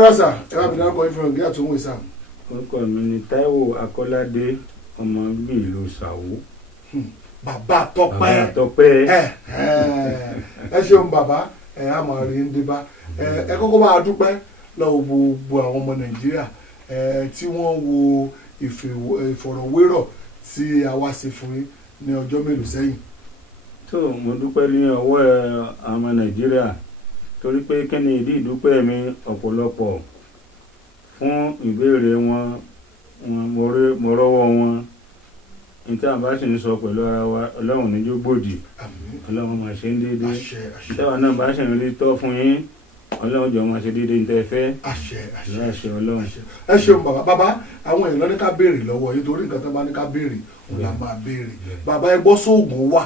Rasa, ẹ wá bí dáná kọ́ ìfihàn gíga tó ń wé sáà. Orúkọ mi ni Táíwò Akọ́ládé ọmọ bíbí ìlú Ṣàwó. Bàbá Tọ́pẹ́. Bàbá Tọ́pẹ́. Ẹ ṣeun bàbá a máa rí ń débá ẹ kọ́kọ́ bá a dúpẹ́ lọ́wọ́ gbogbo àwọn ọmọ Nàìjíríà tí wọ́n wo ìfọ̀rọ̀wérọ̀ tí a wá ṣe fún yín ní ọjọ́ mélòó sẹ́yìn. Tó mo dúpẹ́ ní ọwọ́ àwọn ọmọ Nàìjíríà torí pé kí ni ìdí ìdúpẹ́ mi ọ̀pọ̀lọpọ̀ fún ìbéèrè wọn mo rọ́wọ́ wọn níta bá sì ń sọ pẹ̀lú ara wa Ọlọ́run níjó gbòdì Ọlọ́run máa ṣe ń déédéé ìtẹ́wà náà bá sì ń rí tọ́ fún yín Ọlọ́run jọ máa ṣe déédéé ní tẹ́ fẹ́ àṣẹ Ọlọ́run. Ẹ ṣeun bàbá àwọn èèyàn ní ká béèrè lọ́wọ́ yín torí nǹkan tó bá ní ká béèrè òun la máa béèrè bàbá ẹ gbọ́ sóògùn wà.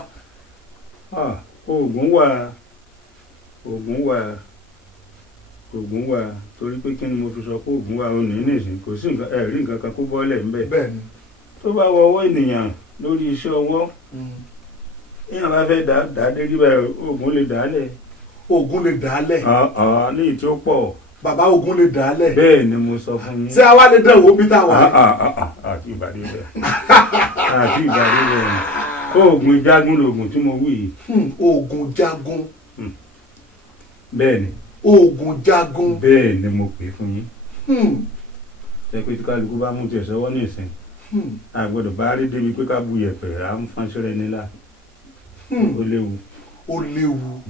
Oògùn wà torí pé kí ni mo fi sọ pé oògùn wà òun ní nìsín kò sí ẹ̀rí nǹkan kan kó bọ́ọ̀lẹ̀ ńbẹ̀. Bẹ́ẹ̀ni. Tó bá wọ ọwọ́ ènìyàn lórí iṣẹ́ ọwọ́ èèyàn bá fẹ́ dá dé rí bẹ́ẹ̀ oògùn lè dálẹ̀. Oògùn lè dálẹ̀. Léyìí tó pọ̀. Bàbá oògùn lè dálẹ̀. Bẹ́ẹ̀ ni mo sọ fún yín. Ṣé àwa lè dán ìwò bí táwa. Àti ìbàdí bẹ́ẹ̀. Oògùn jagun lòògùn tí mo wí yìí. Oògùn jagun. Bẹ́ẹ̀ ni. Oògùn jagun. Bẹ́ẹ̀ ni mo pè fún yín. Ṣé pé tí kálukú bá mú tiẹ̀ sọ́wọ́ ní ìsìn àgbọ̀dọ̀ bá rí débi pé ká bu yẹ̀pẹ̀ à ń fọ́nṣẹ́rẹ́ nílá ó léwu. Ó léwu.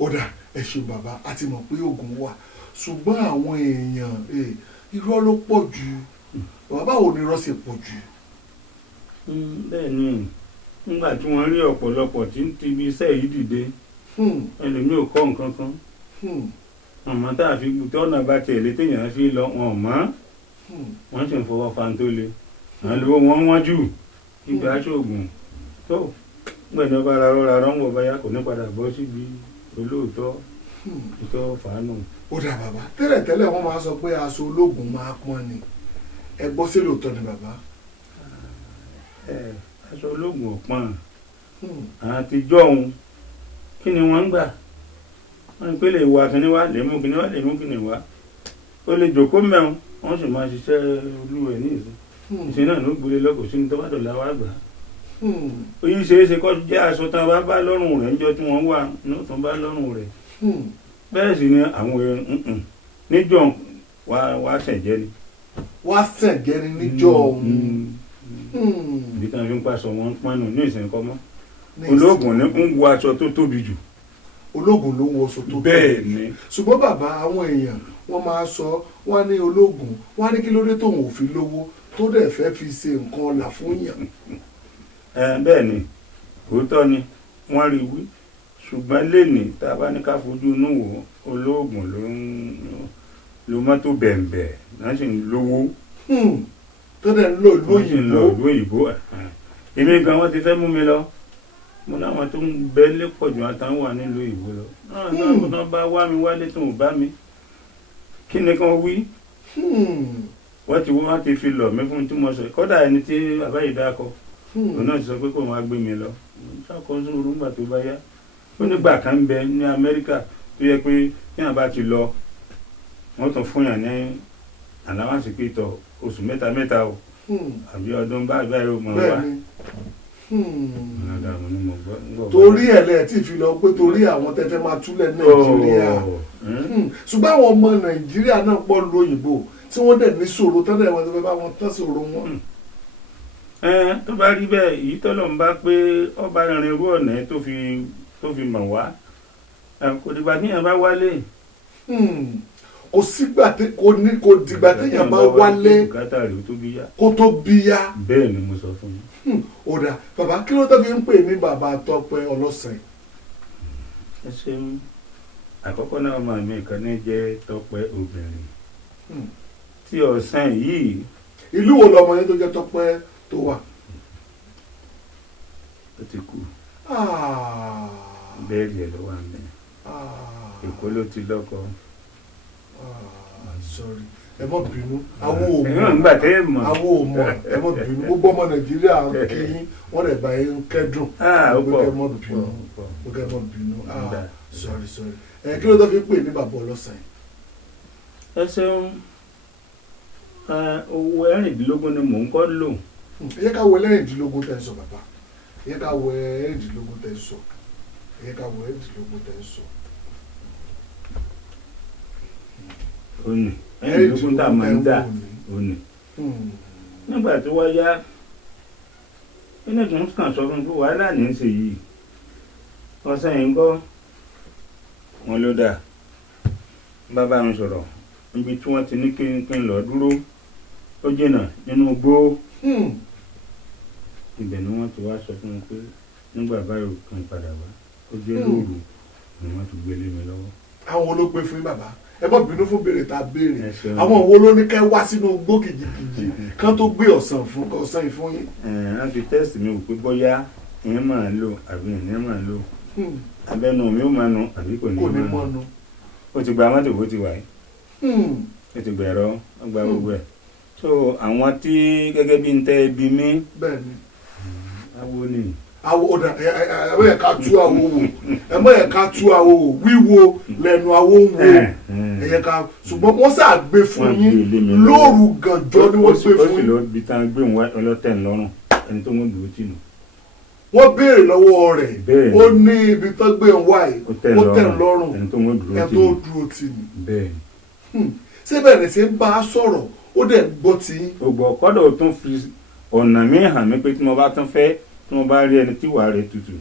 Ó dà ẹ ṣe bàbá a ti mọ̀ pé oògùn wà ṣùgbọ́n àwọn èèyàn irọ́ ló pọ̀ jù bàbá ò ní irọ́ sì pọ̀ jù. Bẹ́ẹ̀ ni nígbà tí wọ́n rí ọ̀pọ̀lọpọ̀ tí ń ti ibi iṣẹ́ yìí dìde ẹlòmíì ò kọ́ nǹkan kan ọmọ tá a fi tọ́nà bá tiẹ̀ lé téèyàn fi lọ wọn ò mọ́ wọ́n sì ń fọwọ́ fa tó le àwọn lówó wọn wọ́n jù ìgbà aṣọ́gun tó gbẹ̀dọ̀ bá ra rọra rọ́ǹwọ̀ báyà kò ní padà bọ́ síbi olóòótọ́ ìtọ́ fàánù. Ó dà bàbá tẹ́lẹ̀tẹ́lẹ̀ wọ́n máa sọ pé aṣọ ológun máa pọ́n ni ẹ gbọ́ sí lóòótọ́ ni bàbá. Aṣọ ológun ò pọ́n àwọn àtijọ́ òun kí ni wọ́n ń gbà wọ́n ń pè lè wá kíní wá lè mú kíní wá lè mú kíní wá ó lè jòkó mẹ́rin wọ́n sì máa ṣiṣẹ́ olúwẹ̀ ní ìsìn ìsìn náà ló gbélé lọ́kọ̀ sí ní tọ́wádọ̀ láwá gbà oyin ṣeéṣe kọ́ jẹ́ aṣọ tán bá bá lọ́rùn rẹ̀ níjọ́ tí wọ́n wà ní òtún bá lọ́rùn rẹ̀ bẹ́ẹ̀ sì ni àwọn níjọ́ wá ṣẹ̀jẹ́ ni. Wá ṣẹ̀jẹ́ ni níjọ́ òun. ibi tí wọ́n fi ń pàṣọ wọn pọ́nù ní ìsìn kọ́ mọ́ ológun ní ń wo aṣọ tó tóbi jù. Ológun ló ń wọ aṣọ tó tóbi jù. Bẹ́ẹ̀ ni. Ṣùgbọ́n bàbá àwọn èèyàn wọ́n máa sọ wọ́n ní ológun wọ́n á ní kí ló dé tóun ò fi lówó tó dẹ̀ fẹ́ fi ṣe nǹkan ọ̀là fún yàn. Bẹ́ẹ̀ ni òótọ́ ni wọ́n rí wí ṣùgbọ́n lẹ́nì tá a bá ní ká fojú inú wò ológun ló mọ́tò bẹ̀m̀bẹ̀ náà sì ń lówó. Tó dẹ̀ ń lò lóyìnbó. Èmi gan wọ́n ti fẹ́ mú mi lọ mo láwọn tó ń bẹ lépọ̀ jù àtàwọn wà nílùú ìwò lọ náà bá wá mi wálé tó ń bá mi kí ni kan wí wọ́n ti fi lọ̀ mí fún tí mo sọ kọ́dà ẹni tí bàbá yìí dákọ òun náà ti sọ pé kò wọ́n á gbé mi lọ ṣàkóso orúngbà tó bá yá ó nígbà kan ń bẹ ní Amẹ́ríkà tó yẹ pé tí wọ́n bá ti lọ wọ́n tún fún yàn ní àláwáǹsì pé tọ oṣù mẹ́ta o àbí ọdún báyìí ó mọ̀ wá. Torí ẹ̀ lẹ́ẹ̀ tí fi lọ pé torí àwọn tẹ́fẹ́ máa túlẹ̀ Nàìjíríà ṣùgbọ́n àwọn ọmọ Nàìjíríà náà pọ̀ lóyìnbó tí wọ́n dẹ̀ ní ṣòro tọ́lẹ̀ wọn tó fẹ́ bá wọn tán ṣòro wọn. Tó bá rí bẹ́ẹ̀ èyí tọ́lọ̀ ń bá pé ọba rìn irú ọ̀nà tó fi mọ̀ wá kò dìgbà téèyàn bá wálé. Kò dìgbà téèyàn bá wálé kó tó bíyá. Bẹ́ẹ̀ ni mo sọ fún yín. Ó dà bàbá kí ló tó fi ń pè ní bàbá Tọ́pẹ́ Ọlọ́sàn. Ẹ ṣeun àkọ́kọ́ náà máa mi kan ní jẹ́ Tọ́pẹ́ obìnrin tí ọ̀sán yìí. Ìlú wo lọmọ yẹn tó jẹ́ Tọ́pẹ́ tó wà? Ó ti kú. Bẹ́ẹ̀ rí ẹ̀ lọ́wọ́ àmì Èkó ló ti lọ́kọ. Sorry ẹ mọ̀ bínú àwọn ò mọ̀ ẹ mọ̀ bínú gbogbo ọmọ Nàìjíríà kí wọ́n lè bá yín kẹ́dùn gbogbo ẹ mọ̀ bínú sorry kí ló tó fi pè ní bàbá Ọlọ́sàn. ẹ ṣeun owó ẹ̀rìndínlógún ni mò ń kọ́ lò. ẹ jẹ́ ká wo ẹlẹ́rìndínlógún tẹ́ ń sọ bàbá ẹ jẹ́ ká wo ẹ̀rìndínlógún tẹ́ ń sọ ẹ jẹ́ ká wo ẹ̀rìndínlógún tẹ́ ń sọ. ó ní ẹ̀rìndínlógún tá a máa ń dà ó ní. nígbà tí wọ́n yá nínú ìtún kan sọ fún mi pé wàhálà ní í ṣe yìí ọ̀sẹ̀ yìí ń kọ́ wọn ló dà bàbá mi sọ̀rọ̀ níbi tí wọ́n ti ní kí n lọ dúró ó jìnnà nínú igbó ibẹ̀ ni wọ́n ti wá sọ fún mi pé nígbà báyìí kan padà wá ó jẹ́ lóru ni wọ́n ti gbélé mi lọ́wọ́. àwọn olóògbé fún bàbá ẹ má bínú fún béèrè tá a béèrè àwọn òwò ló ní ká wá sínú igbó kìjìkìjì kán tó gbé ọ̀sán yìí fún yín. wọ́n fi tẹ́sì mi wò pé bóyá ìyẹn máa lò àbí ìyẹn máa lò abẹ́nu mi ò máa nu àbí kò ní máa nu ó ti gba mọ́tò bó ti wà yìí ó ti gbẹ̀rọ ó gba gbogbo ẹ̀ so àwọn tí gẹ́gẹ́ bí n tẹ́ ẹbí mi awo ni. awo ọ̀dà ẹ mọ̀ yẹ ká tú awo wò ẹ mọ̀ yẹ ká tú awo wò wíwo lẹ́nu awo ń wo ẹ yẹ ká ṣùgbọ́n wọ́n sà gbé fún yín lóru gànjọ́ ni wọ́n gbé fún yín. ó sì lọ bí tán gbé wọn ọlọ́tẹ̀ ńlọ́rùn ẹni tó ń dúró tì nù. wọ́n béèrè lọ́wọ́ rẹ̀ ó ní ibi tó gbé ń wá yìí ó tẹ̀ lọ́rùn ẹni tó ń dúró tì nù. bẹ́ẹ̀ síbẹ̀ ní ṣe ń bá a sọ̀rọ̀ ó dẹ̀ gbọ́ tí. ògbọ́ kọ́dọ̀ ó tún fi ọ̀nà mi hàn mí pé tí mo bá tún fẹ́ tí mo bá rí ẹni tí wàá rẹ̀ tutù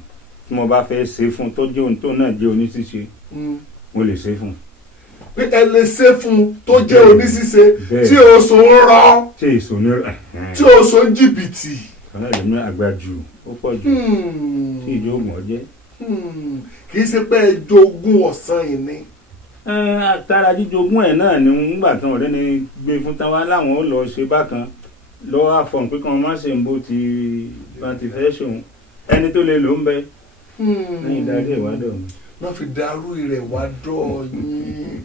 tí mo bá fẹ́ ṣe fún tó jẹ́ ohun tó náà jẹ́ oníṣíṣe mo lè ṣe fún. pé ẹ lè ṣe fún tó jẹ́ oníṣíṣe tí o sọ ń rọ́ tí o sọ ń jìbìtì. ọ̀nà ìlú àgbàjù ó pọ̀ jù tí ìjọ ògùn ọjẹ́. kì í ṣe pé ẹ jogún ọ̀sán yìí ni. àtàrà jíjogún ẹ̀ náà ni nígbà tán ọ̀rẹ́ ni gbé fún táwa láwọn ó lọ ṣe bákan lọ́wọ́ àfọ̀n pé kí wọ́n má ṣe ń bó ti fẹ́ ṣòun ẹni tó lè lò ń bẹ lẹ́yìn ìdarí ẹ̀ wá dọ̀ mí. wọ́n fi darú rẹ̀ wá dọ̀ yín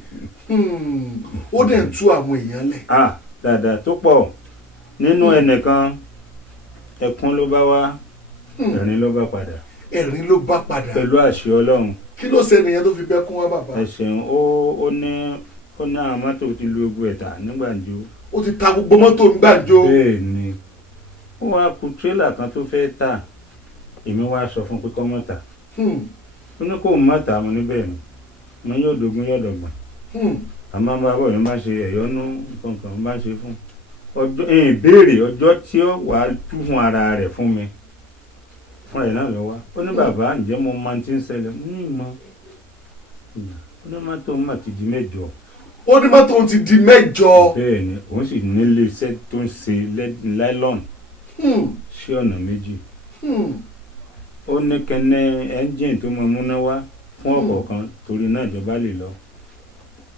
ó dẹ̀ ń tú àwọn èèyàn lẹ̀. dáadáa tó pọ̀ nínú ẹnìkan ẹkún ló bá wá ẹ̀rín ló bá padà. ẹ̀rín ló bá padà. pẹ̀lú àṣẹ Ọlọ́run. kí ló ṣe nìyẹn tó fi bẹ́kún wá bàbá. ẹ̀sìn ó ní àwọn mọ́tò ti lu ogun ẹ̀ta nígbàjọ. ó ti ta gbogbo mọ́tò nígbàjọ. bẹ́ẹ̀ ni ó wá ku tírélà kan tó fẹ́ tà èmi wá sọ fún pé kọ́ mọ́tà ó ní kó mọ́tà mo níbẹ̀ ni mo yóò dogun yóò dọ̀gbọ̀n àmọ́ bá bọ̀ yẹn bá ṣe ẹ̀yọ́nú nǹkan bá ṣe fún ọjọ́ ìbéèrè ọjọ́ tí ó wà á tú fún ara rẹ̀ fún mi fúnra ẹ̀ náà lọ wá ó ní bàbá ǹjẹ́ mo máa ti ń ṣẹlẹ̀ ní ìmọ̀ ó ní mọ́tò mà ti di mẹ́jọ. ó ní mọ́tò ti di mẹ́jọ. bẹ́ẹ̀ ni òun sì nílé iṣẹ́ tó ń ṣe láìlọ́ọ̀nù sí ọ̀nà méjì. ó ní kẹ́nẹ́ ẹ́ńjìn tó mọ múná wá fún ọ̀kọ̀ọ̀kan torí náà ìjọba lè lọ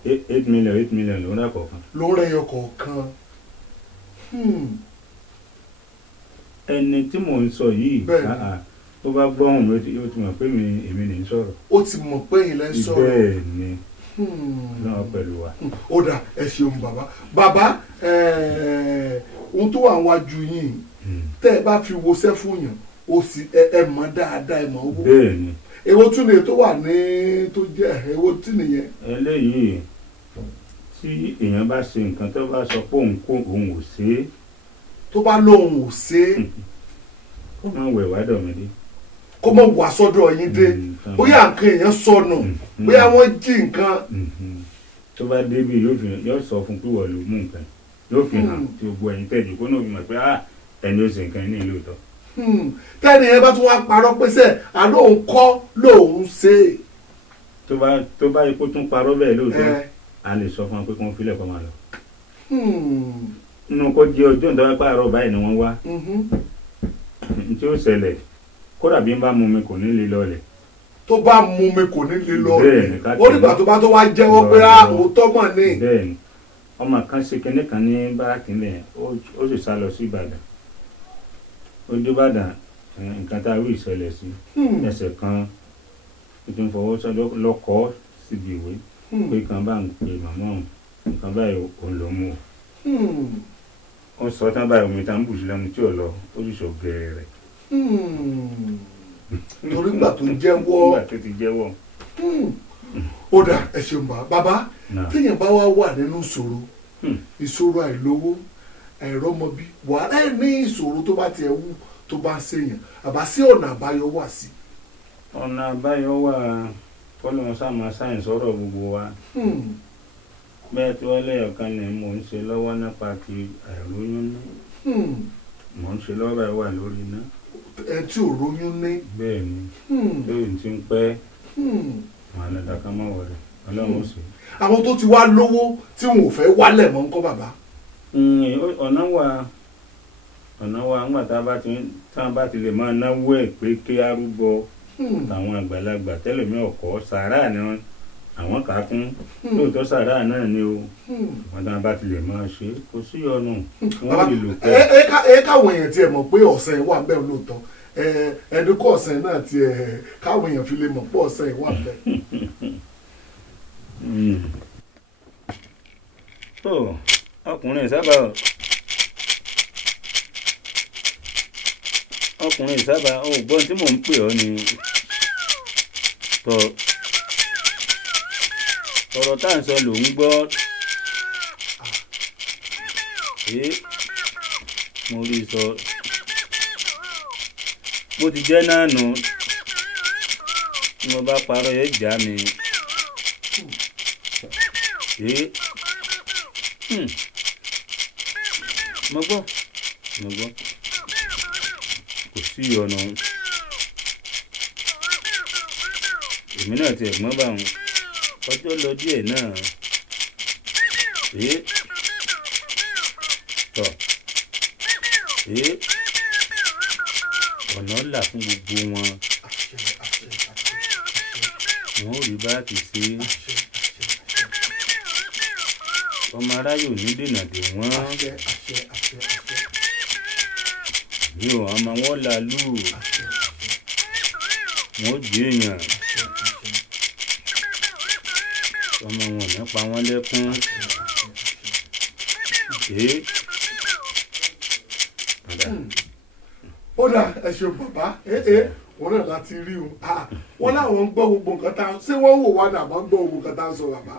8 million ló ń rà kọ̀ọ̀kan. ló ń rẹ̀ yọ kọ̀ọ̀kan. ẹni tí mò ń sọ yìí tó bá gbọ́hùn ló ti mọ̀ pé èmi ní sọ̀rọ̀. ó ti mọ̀ pé ilẹ̀ sọ̀rọ̀. bẹ́ẹ̀ ni náà pẹ̀lú wa. ó dà ẹ ṣeun bàbá ohun tó wà wájú yìí tẹ́ ẹ bá fi wọṣẹ́ fún yàn ó sì ẹ mọ̀ dáadáa ẹ mọ̀ owó. bẹ́ẹ̀ ni. èwo tún ni tó wà ní tó jẹ́ èwo tún nìyẹn. eléyìí tí èèyàn bá ṣe nǹkan tó bá sọ pé òun ò ṣe é. tó bá lóun ò ṣe é. kó má wẹ̀ wá dọ̀ mí dé. kó má wà sọ́dọ̀ yín dé bóyá nǹkan èèyàn sọnù bóyá wọ́n jí nǹkan. tó bá débi yóò sọ fún pé wọ́n ló mú nǹkan yóò fi hàn tí gbogbo ẹ̀yin tẹ̀jú kó náà fi mọ̀ pé ẹni ó ṣe nǹkan ní ìlú ìtọ́. tẹ́ni ẹ bá tún wá parọ́ pé sẹ́ àlóhùn kọ́ lòun ṣe. tó bá ipò tún parọ́ bẹ́ẹ̀ lóòótọ́ a lè sọ fún wọn pé kí wọ́n filẹ̀ kọ́ máa lọ. nínú kó jẹ́ ọjọ́ ìdáwọ́ pààrọ̀ báyìí ni wọ́n wá tí ó ṣẹlẹ̀ kódà bí n bá mú mi kò ní lè lọlẹ̀. tó bá mú mi kò ní lè lọlẹ̀ ó nígbà tó bá tó wá jẹ́wọ́ pé òótọ́ mọ̀ ní. bẹ́ẹ̀ni ọmọ kan ṣe kinní kan ní bárakì lẹ̀ ó sì sá lọ sí Ìbàdàn ó dé Ìbàdàn nǹkan tá a rí ìṣẹ̀lẹ̀ sí ẹsẹ̀ kan tuntun fọwọ́ sọ lọ́kọ́ síbi ìwé pé kan bá ń pè màmá òun nǹkan báyìí òun ló mú o ó sọ tán báyìí omi tá ń bù sí lẹ́nu tí ò lọ ó sì sọ gẹ̀rẹ̀ rẹ̀. torí gbà tó jẹ́wọ́ nígbà tó ti jẹ́wọ́. ó dà ẹ ṣeun bàbá Náà. téèyàn bá wà nínú ìṣòro àìlówó àìrọ́mọbí wàhálà ẹ̀ ní ìṣòro tó bá tiẹ̀ wù tó bá ń ṣèyàn àbá sí ọ̀nà àbáyọ wà sí. ọ̀nà àbáyọ wà kọ́lọ́mọ sáàmà sáyẹ̀nsì ọ̀rọ̀ gbogbo wa bẹ́ẹ̀ tí wọ́n lẹ́yọ̀ kan ni mò ń ṣe lọ́wọ́ nípa ti àìróyún ní mò ń ṣe lọ́wọ́ báyìí wà lórí iná. ẹ tí ò róyún ní. bẹ́ẹ̀ ni lóyún ti ń pẹ́ màá lọ dáká má wọlé ọlọ́run ó sì. àwọn tó ti wá lówó tí wọn ò fẹ́ wálẹ̀ mọ́ ńkọ́ bàbá. ọ̀nà wa ńgbà tá a bá ti lè máa náwó ẹ̀ pé kí arúgbó àwọn àgbàlagbà tẹ́lẹ̀mí ọ̀kọ́ sàárà ni àwọn kà á kún lóòótọ́ sàárà náà ni o wọn tá a bá ti lè máa ṣe kò sí ọ̀nà wọn lè lò pẹ́. ẹ káwọn èèyàn tiẹ̀ mọ̀ pé ọ̀sẹ̀ wà bẹ́ẹ̀ lóòótọ́ ẹ̀ẹ́dẹ́kọ̀ ọ̀sẹ̀ náà tiẹ̀ káwọn èèyàn fi lè mọ̀ pé ọ̀sẹ̀ wà bẹ́ẹ̀. ọkùnrin sábà ọgbọ́n tí mò ń pè ọ́ ni ọ̀rọ̀ tá à ń sọ ló ń gbọ́ mo rí i sọ bó ti jẹ́ náà nù tí mo bá parọ́ yẹn já mi mo gbọ́ kò sí ọ̀nà èmi náà ti ẹ̀gbọ́n bá wọn ọjọ́ lọ díẹ̀ náà ọ̀nà là fún gbogbo wọn wọn ò rí bá ti ṣe ọmọ aráyò ní dènà dè wọ́n mi ò ọmọ wọn là lù wọn ò jẹ èèyàn ọmọ wọn nípa wọn lẹ́kún ó dà ẹ ṣeun bàbá wọn náà láti rí o wọn láwọn ń gbọ́ gbogbo nǹkan tá a ṣé wọ́n wò wá ní àbá ń gbọ́ gbogbo nǹkan tá a sọ bàbá.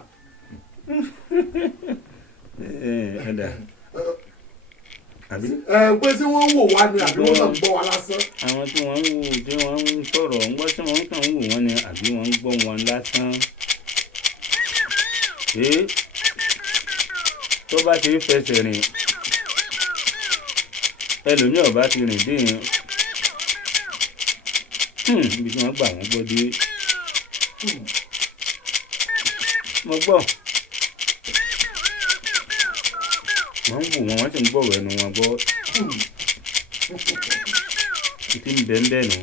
pé tí wọ́n wò wá ní àbí wọ́n náà gbọ́ wa lásán. àwọn tí wọ́n ń wò tí wọ́n ń sọ̀rọ̀ ń gbọ́ tí wọ́n kàn ń wò wọ́n ni àbí wọ́n ń gbọ́ wọn lásán. tó bá ti ń fẹsẹ̀ rìn ẹlòmíì ọba ti rìn dé ibi tí wọ́n gbà wọ́n gbọ́ dé mo gbọ́ wọ́n ń wò wọ́n sì ń gbọ́rọ̀ ẹnu wọn gbọ́ títí ń bẹ́ẹ̀ bẹ́ẹ̀ nù.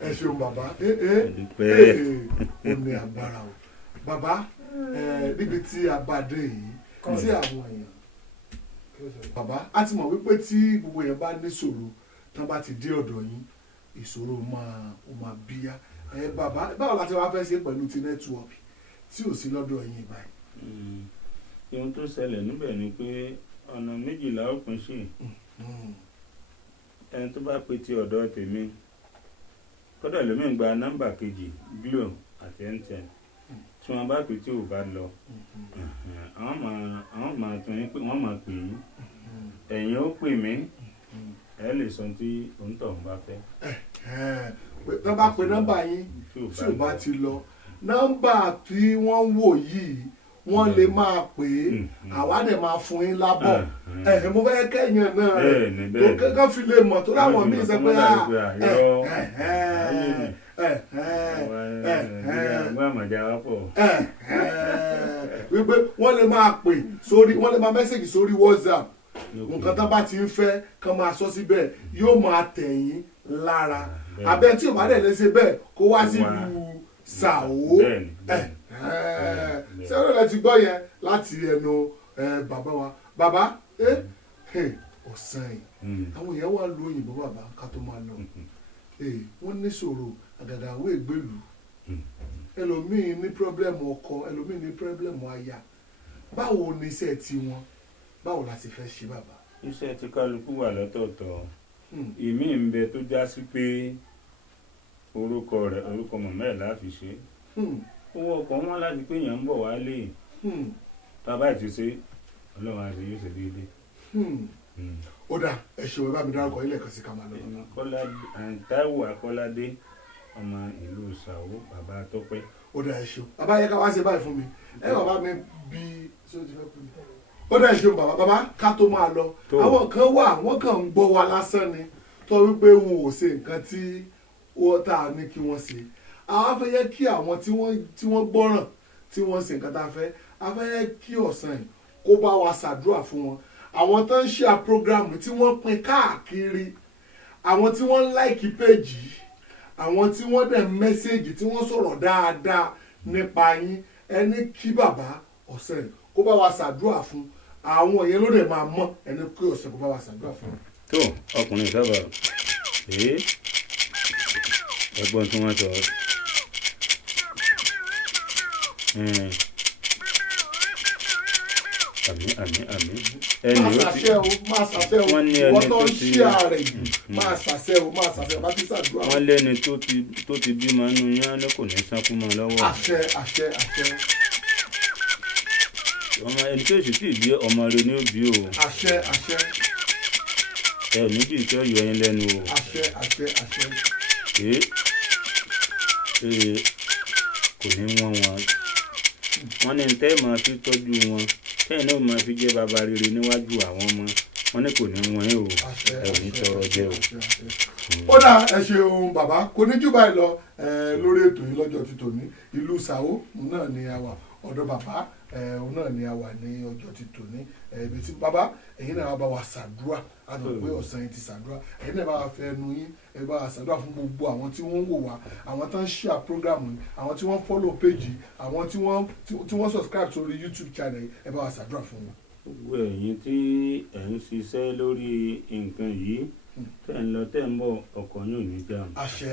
ẹ ṣeun bàbá ó ní agbára o bàbá níbi tí a bá dé yìí tí àwọn èèyàn bàbá a ti mọ̀ wípé tí gbogbo èèyàn bá níṣòro tán bá ti dé ọ̀dọ̀ yín ìṣòro máa bíyá bàbá báwo la ti wá fẹ́ ṣe pẹ̀lú ti nẹ́tíwọ̀kì tí ò sí lọ́dọ̀ yín báyìí. ohun tó ṣẹlẹ̀ níbẹ̀ ni pé ọ̀nà méjìlá ó pín sí ẹni tó bá pe ti ọ̀dọ̀ tèmi kódà lómi ń gba nọ́mbà kejì Glo àti MTN tí wọ́n bá pè tí ò bá lọ àwọn máa tún yín pé wọ́n máa pè yín ẹ̀yin ó pè mí ẹ lè sọ tí òǹtọ̀ ń bá fẹ́. tó bá pe nọ́mbà yín tí ò bá ti lọ nọ́mbà tí wọ́n ń wò yìí wọ́n lè máa pè é àwa dẹ̀ máa fún yín lábọ̀ mo fẹ́ kẹ́yìn náà tó kẹ́kọ̀ọ́ fi lè mọ̀ tó láwọn míì sọ pé wípé wọ́n lè máa pè sórí wọ́n lè máa mẹ́sẹ̀gì sórí WhatsApp nǹkan tó bá ti ń fẹ́ kán máa sọ síbẹ̀ yóò máa tẹ̀yìn lára abẹ́ tí ò bá dẹ̀ lè ṣe bẹ́ẹ̀ kó wá sílùú Sàó ṣé ó lè ti gbọ́ yẹn láti ẹnu bàbá wa bàbá ọ̀sán yìí àwọn èèyàn wà lu òyìnbó bàbá ká tó máa lọ wọ́n ní ṣòro àgàgà àwọn ìgbèlú ẹlòmíín ní pírọ́blẹ́mù ọkọ ẹlòmíín ní pírọ́blẹ́mù aya báwo ni iṣẹ́ tiwọn báwo la ti fẹ́ ṣe bàbá. iṣẹ́ tí kálukú wà lọ́tọ̀ọ̀tọ̀ ìmí ń bẹ tó já sí pé orúkọ rẹ̀ orúkọ mọ̀mọ́ ẹ̀ láfi ṣe owó ọkọ̀ wọn láti pé èèyàn ń bọ̀ wálé bàbá ẹ̀ ti ṣe ọlọ́run àti yóò ṣe déédéé. ó dà ẹ ṣe òwe bá mi dárúkọ ilé ẹ̀kan sí ká máa lọ. Táíwò Akọ́ládé ọmọ ìlú Ṣàwó bàbá Tope. ó dà ẹ ṣeun bàbá yẹ ká wá ṣe báyìí fún mi ẹ bàbá mi bí ṣé o ti fẹ́ kú ni. ó dà ẹ ṣeun bàbá ká tó máa lọ àwọn kan wà wọ́n kàn ń gbọ́ wa lásán ni tó wípé wọn ò ṣe nǹkan tí wọ́n tà ní kí wọ́n ṣe àwa fẹ́ yẹ kí àwọn tí wọ́n gbọ́ràn tí wọ́n ṣe nǹkan tá a fẹ́ a fẹ́ yẹ kí ọ̀sán yìí kó bá wa ṣàdúrà fún wọn àwọn tó ń ṣe àpọ́gírámù tí wọ́n pín káàkiri àwọn tí wọ́n láìkí péjì àwọn tí wọ́n dẹ̀ mẹ́sẹ̀gì tí wọ́n sọ̀rọ̀ dáadáa nípa yín ẹni kí bàbá ọ̀sán yìí kó bá wa ṣàdúrà fún àwọn yẹn ló dẹ̀ máa mọ̀ ẹni kí ọ̀sán kó bá wa ṣàdúrà fún. tó ọkùnrin sábà ẹ̀gbọ́n tí wọ́n sọ àmín ẹni máa ṣàṣẹ o wọ́n ní ìwọ ẹni tó tó ń ti ṣí ààrẹ yìí máa ṣàṣẹ o bá ti ṣàdúrà. wọ́n lẹ́ni tó ti bímọ inú yán ní kò ní sánkú mọ́ lọ́wọ́. àṣẹ. ọmọ ẹni tó sì tí ì bí ọmọ rẹ ní òbí o. àṣẹ. ẹ ò ní bí ìtọ́ yọ yín lẹ́nu o. àṣẹ. kò ní wọ́n wọ́n ní tẹ́ máa fi tọ́jú wọn tẹ́yìn náà máa fi jẹ́ bàbá rere níwájú àwọn ọmọ wọn ní kò ní wọ́n ẹ̀ o ẹ ò ní tọrọ jẹ o. ó dà ẹ ṣeun bàbá kò ní jù báyìí lọ lórí ètò yìí lọ́jọ́ ti tòní ìlú Ṣàwó náà ni a wà ọ̀dọ̀ bàbá òun náà ni a wà ní ọjọ́ ti tòní ibi tí bàbá ẹ̀yin náà bá wa ṣàdúrà a lọ pé ọ̀sán yìí ti ṣàdúrà ẹ̀yin náà bá wa fẹ́ ẹnu yín ẹ bá wa ṣàdúrà fún gbogbo àwọn tí wọ́n ń wò wá àwọn tó ń share program yìí àwọn tí wọ́n follow page yìí àwọn tí wọ́n subscribe sórí YouTube channel yìí ẹ bá wa ṣàdúrà fún wọn. gbogbo ẹ̀yin tí ẹ̀ ń ṣiṣẹ́ lórí nǹkan yìí tẹ́ ń lọ tẹ́ ń bọ̀ ọkọ̀ yóò ní jà. àṣẹ.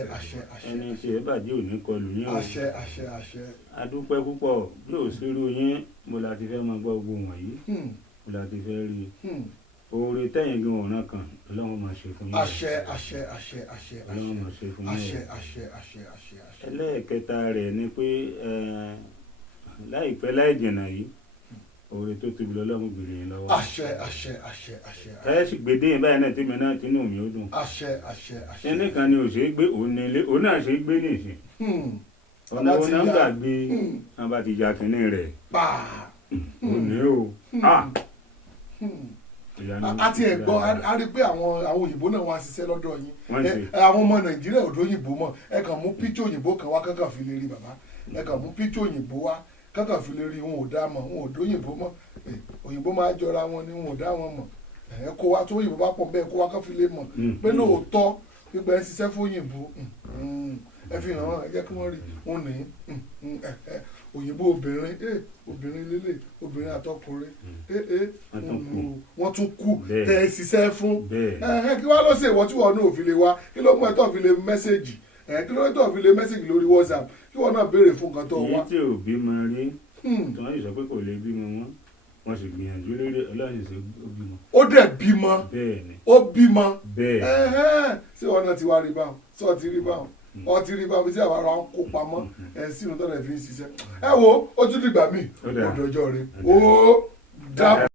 ẹni tí ẹ bàjẹ́ ò ní kọlù yín o. àṣẹ. adúpẹ́ púpọ̀ yóò ṣerú yín mo la ti fẹ́ máa gbọ́ gbogbo wọ̀nyí mo la ti fẹ́ rí oore tẹ́yìn gan ọ̀ràn kan ọlọ́run máa ṣe fún yín. àṣẹ. ọlọ́run máa ṣe fún yín. àṣẹ. ẹlẹ́ẹ̀kẹta rẹ̀ ni pé láìpẹ́ láì jìnnà yìí oore tó tóbi lọ́lọ́run gbèrè yín lọ́wọ́. àṣẹ. ẹ sì gbé dé yín báyìí náà tèmi náà tinú mi ó dùn. àṣẹ. ẹnì kan ni ò ṣe é gbé òun ní ilé òun náà ṣe é gbé nìṣẹ́. ọ̀nà wo náà ń gbà gbé wọn bá ti ja kínní rẹ̀. òun ní o. àti ẹ̀gbọ́n a rí pé àwọn òyìnbó náà wá ṣiṣẹ́ lọ́dọ̀ yín àwọn ọmọ Nàìjíríà ò dóyìnbó mọ̀ ẹ kàn mú píkì òyìnbó kan wá kankan fi lè rí bàbá ẹ kàn mú píkì òyìnbó wá kankan fi lè rí wọn ò dá mọ̀ wọn ò dóyìnbó mọ̀ òyìnbó máa jọra wọn ni wọn ò dá wọn mọ̀ ẹ kó wa tó òyìnbó bá pọ̀ bẹ́ẹ̀ kó wa kàn fi lè mọ̀ pé lóòótọ́ gbígbà ẹ ṣiṣẹ́ fún òyìnbó ẹ fi hàn án ẹ jẹ́ kí wọ́n rí wọn ní òyìnbó obìnrin lélẹ̀ obìnrin àtọkùnrin wọ́n tún kú tẹ́ ẹ ṣiṣẹ́ fún kí wọ́n lọ sí ìwọ tí wọ́n náà fi lè wá kí ló mú ẹ tó fi lè mẹ́sẹ̀gì kí ló tó fi lè mẹ́sẹ̀gì lórí WhatsApp kí wọ́n náà béèrè fún nǹkan tó wá. èyí tí ò bímọ rí tí wọ́n sọ pé kò lè bímọ wọn wọ́n sì gbìyànjú lórí ọlọ́run ṣe ó bímọ. ó dẹ̀ bímọ ó bímọ ṣé wọn náà ti wá rí báwọn ṣé wọn ti rí báwọn ọtí rí báwọn tí àwọn ará ń kó pamọ́ sínú tó lè fi ń ṣiṣẹ́ ẹ wo ó tún dìgbà míì ọ̀dọ̀jọ́ rẹ ó dábọ̀.